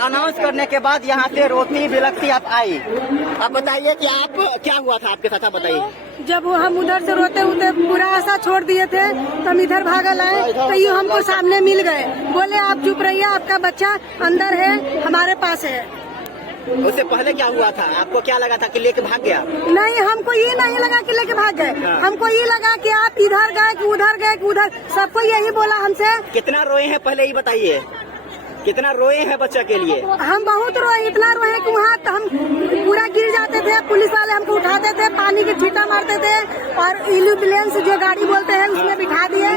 Announce करने के बाद यहाँ से रोती बिलखती आप आई। आप बताइए कि आप क्या हुआ था आपके साथ, आप बताइए। जब हम उधर से रोते होते पूरा आशा छोड़ दिए थे तो हम इधर भागल आए तो ये हमको सामने मिल गए, बोले आप चुप रहिए, आपका बच्चा अंदर है, हमारे पास है। उससे पहले क्या हुआ था, आपको क्या लगा था कि लेके भाग गया? नहीं, हमको ये नहीं लगा कि लेके भाग गए। हाँ। हमको ये लगा कि आप इधर गए कि उधर गए कि उधर, सबको यही बोला हमसे। कितना रोए हैं पहले ही बताइए, कितना रोए हैं बच्चा के लिए? हम बहुत रोए, इतना रोए कि वहाँ तो हम पूरा गिर जाते थे। पुलिस वाले हमको उठाते थे, पानी के छींटा मारते थे और एम्बुलेंस जो गाड़ी बोलते हैं उसमें बिठा दिए।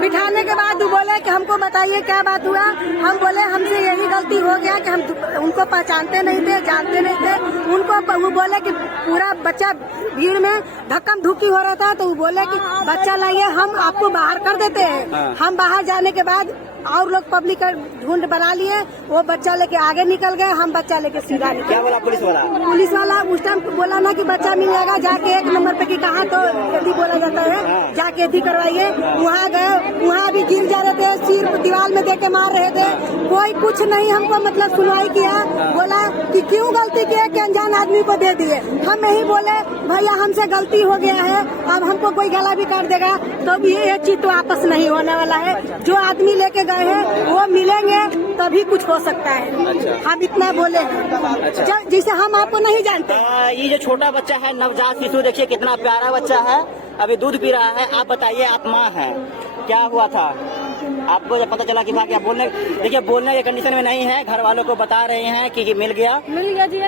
बिठाने के बाद वो बोले कि हमको बताइए क्या बात हुआ। हम बोले हमसे यही गलती हो गया कि हम उनको पहचानते नहीं थे, जानते नहीं थे उनको। वो बोले कि पूरा बच्चा भीड़ में धक्कम धुक्की हो रहा था तो वो बोले कि बच्चा लाइए, हम आपको बाहर कर देते हैं। हम बाहर जाने के बाद और लोग पब्लिक का झुंड बना लिए, वो बच्चा लेके आगे निकल गए, हम बच्चा लेके सीधा निकल। क्या बोला पुलिस वाला? पुलिस वाला उस टाइम बोला ना कि बच्चा मिल जाएगा, जाके 1 नंबर पे की कहा तो यदि बोला जाता है जाके यदि करवाइए। वहाँ गए, वहाँ भी गिर जा रहे थे, सिर दीवार में देके मार रहे थे। कोई कुछ नहीं हमको मतलब सुनवाई किया। बोला कि क्यों गलती किया कि अनजान आदमी को दे दिए। हम यही बोले भैया हमसे गलती हो गया है, अब हमको कोई गला भी काट देगा तो भी ये चीज तो वापस नहीं होने वाला है। जो आदमी लेके गए हैं वो मिलेंगे तभी कुछ हो सकता है। अच्छा। हम इतना बोले हैं। अच्छा। जिसे हम आपको नहीं जानते। ये जो छोटा बच्चा है, नवजात शिशु, देखिए कितना प्यारा बच्चा है, अभी दूध पी रहा है। आप बताइए, आप माँ हैं, क्या हुआ था आपको जब पता चला कि भाग गया? बोलने, देखिए बोलने के कंडीशन में नहीं है, घर वालों को बता रहे हैं कि मिल गया जी।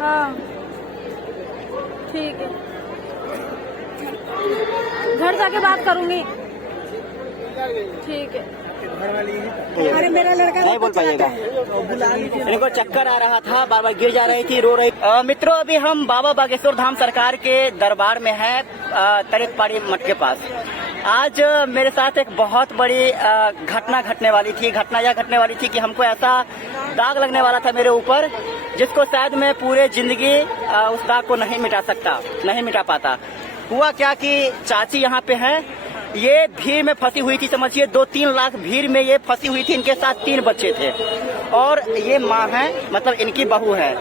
हाँ ठीक है, घर जाके बात करूंगी। ठीक है। अरे मेरा लड़का नहीं बोल पाइएगा, इनको चक्कर आ रहा था, बार बार गिर जा रही थी, रो रही। मित्रों, अभी हम बाबा बागेश्वर धाम सरकार के दरबार में है, तरेकपाड़ी मठ के पास। आज मेरे साथ एक बहुत बड़ी घटना घटने वाली थी। घटना यह घटने वाली थी कि हमको ऐसा दाग लगने वाला था मेरे ऊपर, जिसको शायद मैं पूरे जिंदगी उस दाग को नहीं मिटा पाता। हुआ क्या कि चाची यहाँ पे है, ये भीड़ में फंसी हुई थी, समझिए 2-3 लाख भीड़ में ये फंसी हुई थी। इनके साथ 3 बच्चे थे और ये माँ है, मतलब इनकी बहू है।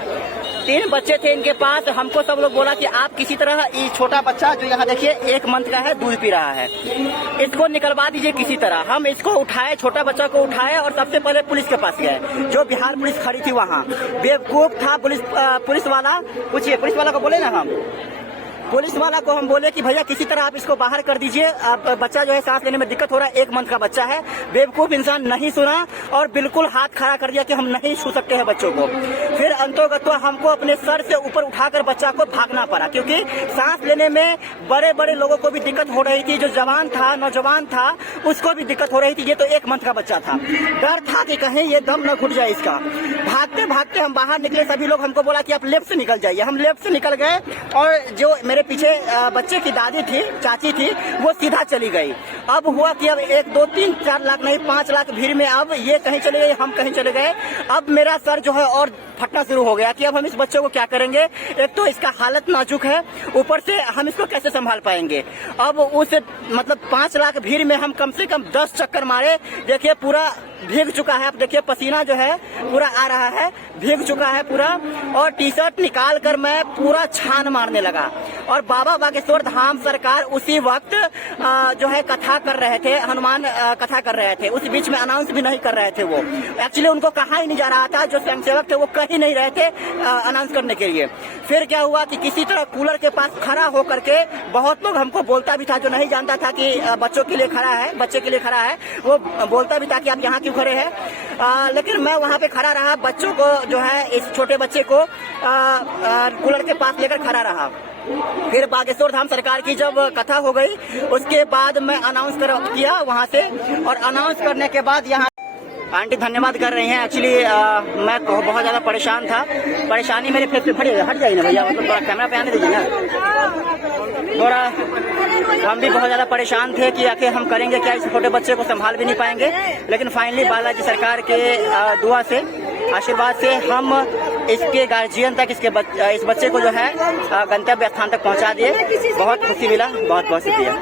3 बच्चे थे इनके पास। हमको सब लोग बोला कि आप किसी तरह ये छोटा बच्चा जो यहाँ देखिए 1 मंथ का है, दूध पी रहा है, इसको निकलवा दीजिए किसी तरह। हम इसको उठाए, छोटा बच्चा को उठाए और सबसे पहले पुलिस के पास गए। जो बिहार पुलिस खड़ी थी वहाँ, बेवकूफ था पुलिस वाला। पूछिए पुलिस वाला को, बोले ना हम पुलिस वाला को हम बोले कि भैया किसी तरह आप इसको बाहर कर दीजिए, आप बच्चा जो है सांस लेने में दिक्कत हो रहा है, 1 मंथ का बच्चा है। बेवकूफ इंसान नहीं सुना और बिल्कुल हाथ खड़ा कर दिया कि हम नहीं छू सकते हैं बच्चों को। फिर अंतोगतो हमको अपने सर से ऊपर उठाकर बच्चा को भागना पड़ा, क्योंकि सांस लेने में बड़े बड़े लोगों को भी दिक्कत हो रही थी। जो जवान था, नौजवान था, उसको भी दिक्कत हो रही थी। ये तो 1 मंथ का बच्चा था। डर था कि कहीं ये दम न घुट जाए इसका। भागते भागते हम बाहर निकले। सभी लोग हमको बोला कि आप लेफ्ट से निकल जाइए। हम लेफ्ट से निकल गए और जो मेरे पीछे बच्चे की दादी थी, चाची थी, वो सीधा चली गई। अब हुआ कि अब 1, 2, 3, 4 लाख नहीं 5 लाख भीड़ में अब ये कहीं चले गए, हम कहीं चले गए। अब मेरा सर जो है और फटना शुरू हो गया कि अब हम इस बच्चे को क्या करेंगे। एक तो इसका हालत नाजुक है, ऊपर से हम इसको कैसे संभाल पाएंगे। अब उस मतलब 5 लाख भीड़ में हम कम से कम 10 चक्कर मारे। देखिए पूरा भीग चुका है, आप देखिए पसीना जो है पूरा आ रहा है, भीग चुका है पूरा। और टी-शर्ट निकाल कर मैं पूरा छान मारने लगा। और बाबा बागेश्वर धाम सरकार उसी वक्त जो है कथा कर रहे थे, हनुमान कथा कर रहे थे। उस बीच में अनाउंस भी नहीं कर रहे थे। वो एक्चुअली उनको कहा ही नहीं जा रहा था। जो स्वयंसेवक थे वो कह ही नहीं रहे थे अनाउंस करने के लिए। फिर क्या हुआ कि किसी तरह कूलर के पास खड़ा होकर के बहुत लोग हमको बोलता भी था, जो नहीं जानता था कि बच्चों के लिए खड़ा है, बच्चे के लिए खड़ा है, वो बोलता भी था कि आप यहाँ क्यों खड़े हैं। लेकिन मैं वहाँ पे खड़ा रहा, बच्चों को जो है, इस छोटे बच्चे को कूलर के पास लेकर खड़ा रहा। फिर बागेश्वर धाम सरकार की जब कथा हो गई, उसके बाद मैं अनाउंस किया वहाँ से। और अनाउंस करने के बाद यहाँ आंटी धन्यवाद कर रही हैं। एक्चुअली मैं बहुत ज्यादा परेशान था। परेशानी मेरे फेस पे हट जाइए ना भैया, मतलब थोड़ा कैमरा पे आने दीजिए ना। थोड़ा हम भी बहुत ज्यादा परेशान थे कि आखिर हम करेंगे क्या, इस छोटे बच्चे को संभाल भी नहीं पाएंगे। लेकिन फाइनली बालाजी सरकार के दुआ से, आशीर्वाद से हम इसके गार्जियन तक इस बच्चे को जो है गंतव्य स्थान तक पहुंचा दिए। बहुत खुशी मिला, बहुत बहुत शुक्रिया।